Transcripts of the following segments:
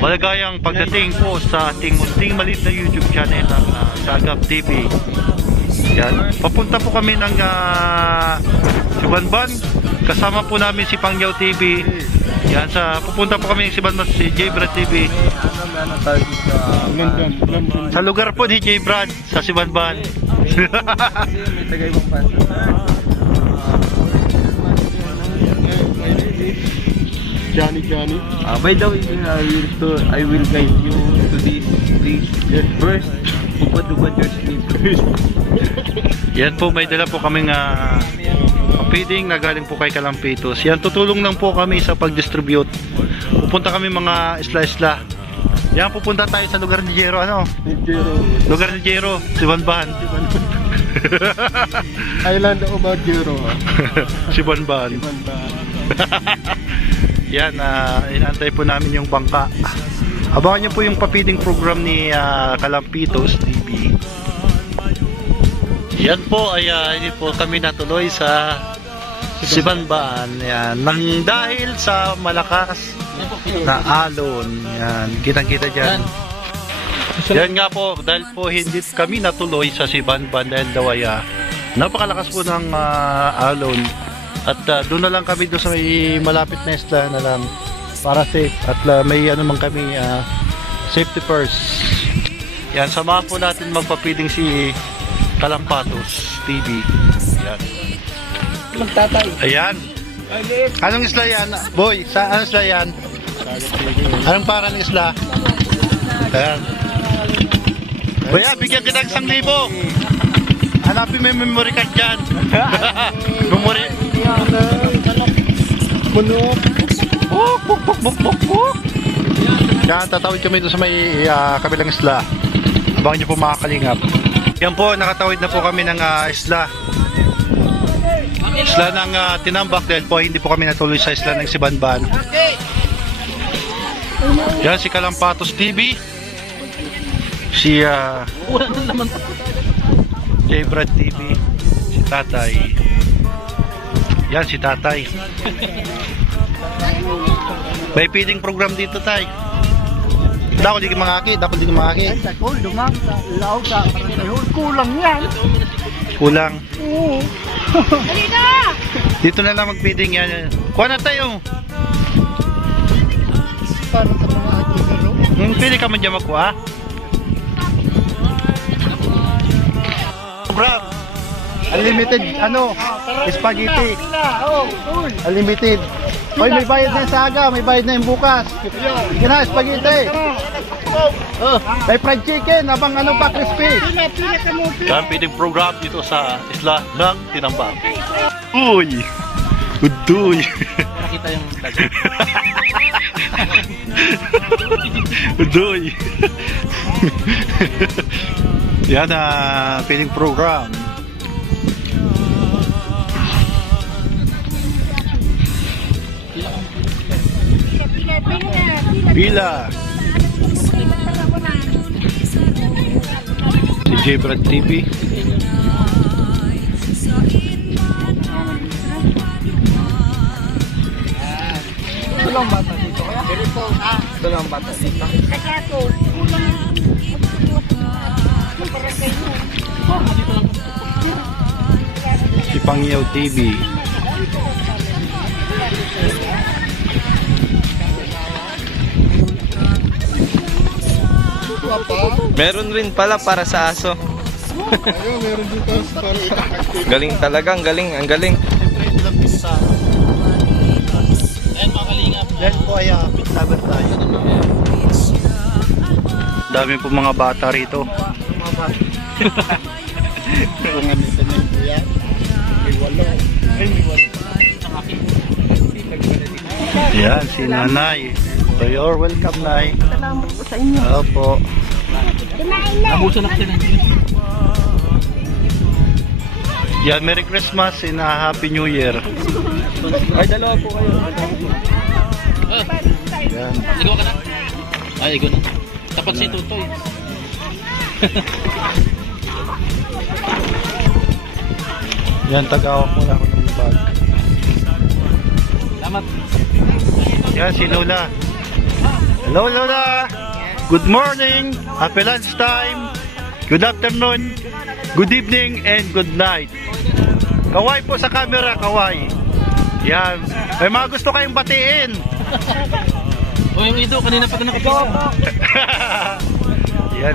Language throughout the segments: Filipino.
Maligayang pagdating po sa ating munting maliit na YouTube channel ng Sagap TV. Yan. Papunta po kami ng Sibanban. Kasama po namin si Pangyaw TV. Yan, pupunta po kami ng Sibanban si J Brad TV. Sa lugar po ni J Brad sa Sibanban. May tagaybang pansa. Johnny. By the way, I will guide you to this place. First, upad-upad your sneakers. Yan po, may dala po kaming feeding na galing po kay Kalampitos. Yan, tutulong lang po kami sa pag-distribute. Pupunta kami mga isla-isla. Yan, pupunta tayo sa lugar ni Jero. Lugar ni Jero, Sibanban. Island of Jero. Sibanban. Yan, inantay po namin yung bangka. Abangan nyo po yung pa-feeding program ni Kalampitos TV. Yan po ay hindi po kami natuloy sa Sibanban. Yan, nang dahil sa malakas na alon. Yan, kitang-kita dyan. Yan nga po, dahil po hindi kami natuloy sa Sibanban dahil daw ay napakalakas po ng alon. At doon na lang kami doon sa may malapit na isla na lang para safe. At may ano man kami safety first. Yan, samahan po natin magpapiling si Kalampitos TV. Yan. Magtatay. Ayan. Anong isla yan? Boy, anong isla yan? Anong para ng isla? Ayan. Boy, bigyan kita ng 1,000. Hanapin mo yung memory card dyan. Memory. Manok. Buk. Yan, tatawid kami doon sa may kabilang isla. Abangan nyo po mga kalingap. Yan po, nakatawid na po kami ng isla. Isla ng Tinambak dahil po hindi po kami natuloy sa isla ng Sibanban. Yan, si Kalampitos TV. Si J Brad TV. Si Tatay. Yan, si Tatay. May feeding program dito, Tay. Dako di mangaki. Ay, sakol, dumang sa lao ka. Kulang yan. Kulang. Oo. Dito na lang mag-feeding yan. Kuha na tayo. Para sa mga akisero. Pili ka man dyan magkuha. Program. Unlimited, spaghetti. Unlimited. Hoy, may bayad na yung saga, may bayad na yung bukas. Sige na, spaghetti. May fried chicken, abang pa, crispy. Yan, feeding program dito sa isla ng Tinambak. Uy! Udoy! Nakita yung tagay. Udoy! Yan, feeding program. Pila. Si J Brad TV. Dalawang bata dito kaya? Dalawang bata dito. Si Pangyaw TV. Meron rin pala para sa aso. Ayun, meron dito. Galing talaga, ang galing. Dahil po ay pitlaban tayo. Dami po mga bata rito. Kung ano sa nyo yan. May walo. Yan, si Nanay. So you're welcome, Nay. Salamat po sa inyo. Opo. Abuso na kasi Yan, Merry Christmas and Happy New Year. Ay, dalawa po kayo. Yan. Ikaw ka na? Ay, ikaw na. Tapat si Tutoy. Yan, tagawak muna ako ng bag. Salamat. Yan, si Lola. Hello Lola. Good morning. Happy lunchtime. Good afternoon. Good evening and good night. Kaway po sa camera, kaway. Yan. May mga gusto kayong batiin. O yung ito, kanina pa ito nakapisa. Yan,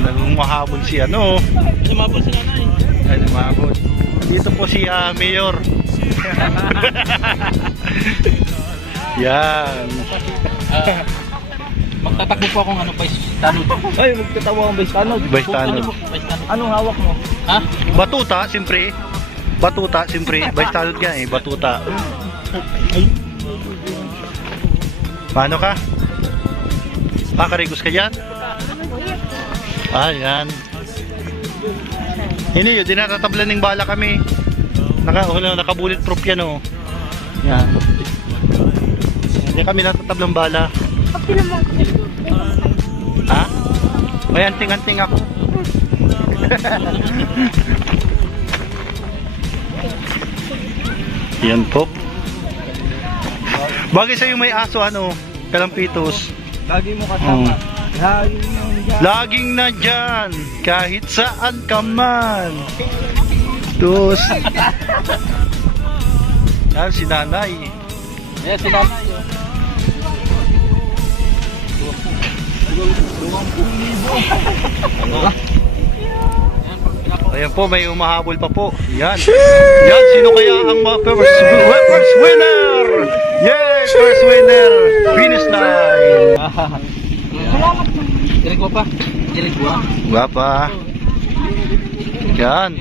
nagmahabol si ano. Sumabol si nanay. Ay, nagmahabol. Dito po si Mayor. Yan. Magtatakbo po akong ano, Vice Tanod. Ay, magtatawa akong Vice Tanod. Vice Tanod. Anong hawak mo? Ha? Batuta, siyempre. Batuta, siyempre. Vice Tanod nga eh, batuta. Paano ka? Pakarigos ka dyan? Ah, yan. Hindi yun, dinatatablan ng bala kami. Naka-bullet proof yan oh. Yan. Hindi kami natatablang bala. Ha? May anting-anting ako. Yan po. Bagay sa'yo may aso ano, kalampitos. Lagi mo kasama. Laging nandyan, kahit saan ka man. Tos. Yan si nanay. Ayan, si nanay. Ayan po, may umahabol pa po. Yan. Yan, sino kaya ang first winner? Yay! First winner! Finish line! Dirig mo pa. Dirig mo. Guwapa. Yan.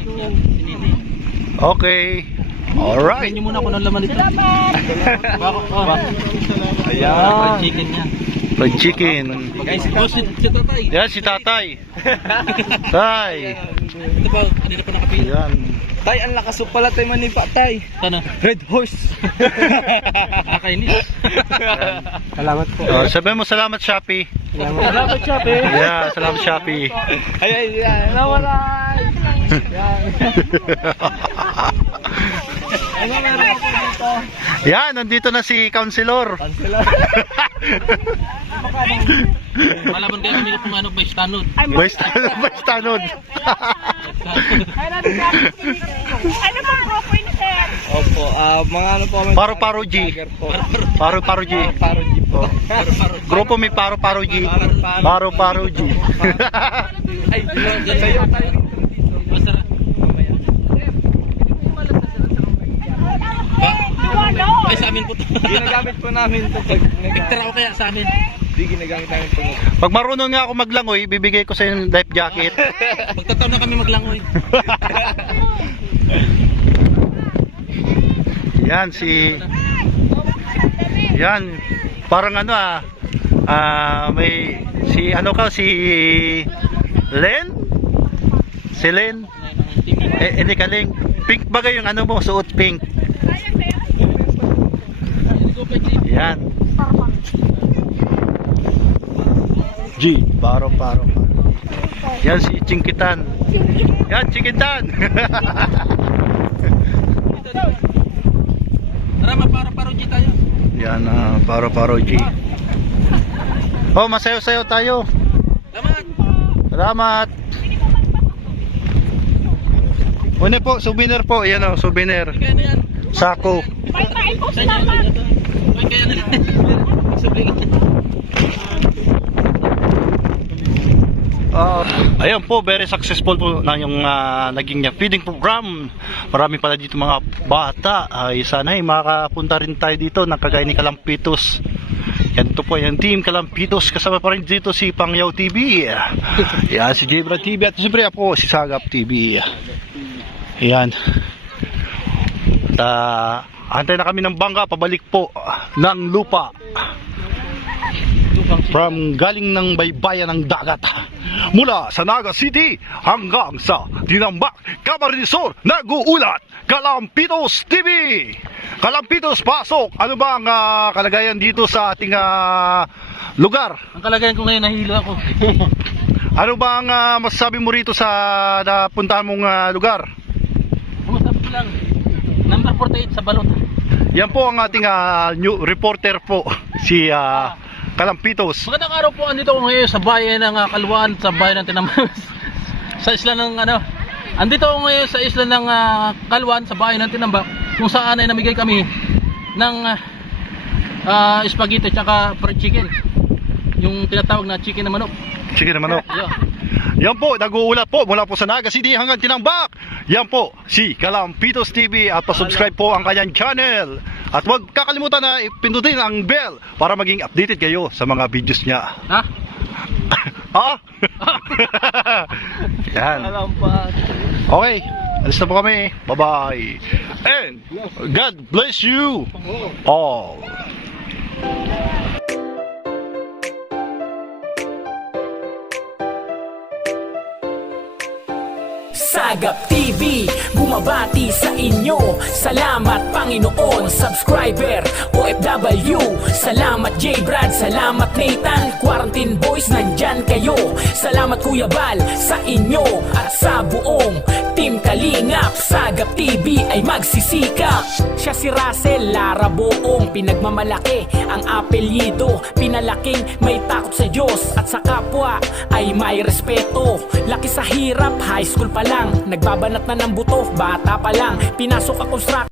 Okay. Alright. Tingnan muna kung anong laman ito. Bako. Ayan. Fried chicken yan. Fried chicken. Guys, si tatay. Yan, si tatay. Tay. Ito pa, kanina pa nakapila. Yan. Tay, ang lakas pala tayo manipa, tay. Sana. Red horse. Nakakainis. Salamat po. Oh, sabihin mo salamat Shopee. Salamat, Chape. Yeah, salamat Shopee. Ay, nawalan. Yan. Ano meron ako dito? Yan, nandito na si Councilor. Kansela. Malaman kayo kami kung ano ba istanod. Vice Tanod. Ano bang grupo yun, sir? Opo, mga ano po kami. Paro-paro G. Paro-paro G. Paro G po. Grupo may paro-paro G. Paro-paro G. Ay, sa'yo tayo. Masarap. Ay, sa amin po ito. Ginagamit po namin ito pag Picture ako kaya sa amin. Hindi ginagamit namin ito. Pag marunong nga ako maglangoy, bibigay ko sa yung life jacket. Magtataon na kami maglangoy. Yan si Yan. Parang ano may si ano ka si Len? Si Len? Hindi ka Len. Pink bagay yung ano mo, suot pink. Yan. G, paro. Yan si Cingkitan. Yan, Cingkitan. Tara, maparo-paro G tayo. Yan, paro G. Oh, masayo-sayo tayo. Salamat. Salamat. Una po, souvenir po. Yan o, souvenir. Kaya na yan. Sako. May kain po Sa si inyo. mama. Ay, kaya na lang. Sabi lang. Ayan po, very successful po na yung naging feeding program. Marami pala dito mga bata. Sana ay makapunta rin tayo dito ng kagaya ni Kalampitos. Yan to po yung team Kalampitos. Kasama pa rin dito si Pangyaw TV. Yan si Jebra TV. At siyempre ako si Sagap TV. Yan. Antay na kami ng bangka pabalik po ng lupa. From galing ng baybayan ng dagat mula sa Naga City hanggang sa Dinambak, Camarines Sur, nag-uulat Kalampitos TV. Kalampitos, pasok. Ano ba ang kalagayan dito sa ating lugar? Ang kalagayan ko ngayon, nahilo ako. Ano ba ang masasabi mo rito sa napuntahan mong lugar? Kumusta po lang? Number 48 sa balot. Yan po ang ating new reporter po, si Kalampitos. Magandang araw po, andito ko ngayon sa bayan ng Kalwan, sa bayan ng Tinambak. Sa isla ng andito ako ngayon sa isla ng Kalwan, sa bayan ng Tinambak, kung saan ay namigay kami ng spaghetti tsaka fried chicken. Yung tinatawag na chicken na manok. Sige na manok. Yeah. Yan po, nag-uulat po mula po sa Naga City hanggang Tinambak. Yan po, si Kalampitos TV at pa-subscribe po ang kanyang channel. At huwag kakalimutan na ipindutin ang bell para maging updated kayo sa mga videos niya. Ha? Ha? Yan. Alam pa. Okay, alis na po kami. Bye-bye. And God bless you all. Sagap TV, bumabati sa inyo. Salamat Panginoon, subscriber, OFW. Salamat J-Brad, salamat Nathan, Quarantine Boys, nandyan kayo. Salamat Kuya Bal, sa inyo at sa buong Team Kalingap. Sagap TV ay magsisikap. Siya si Russell Lara Boong, pinagmamalaki ang apelyido. Pinalaking may takot sa Diyos at sa kapwa ay may respeto. Laki sa hirap, high school pa lang, nagbabanat na ng buto, bata pa lang. Pinasok ang construction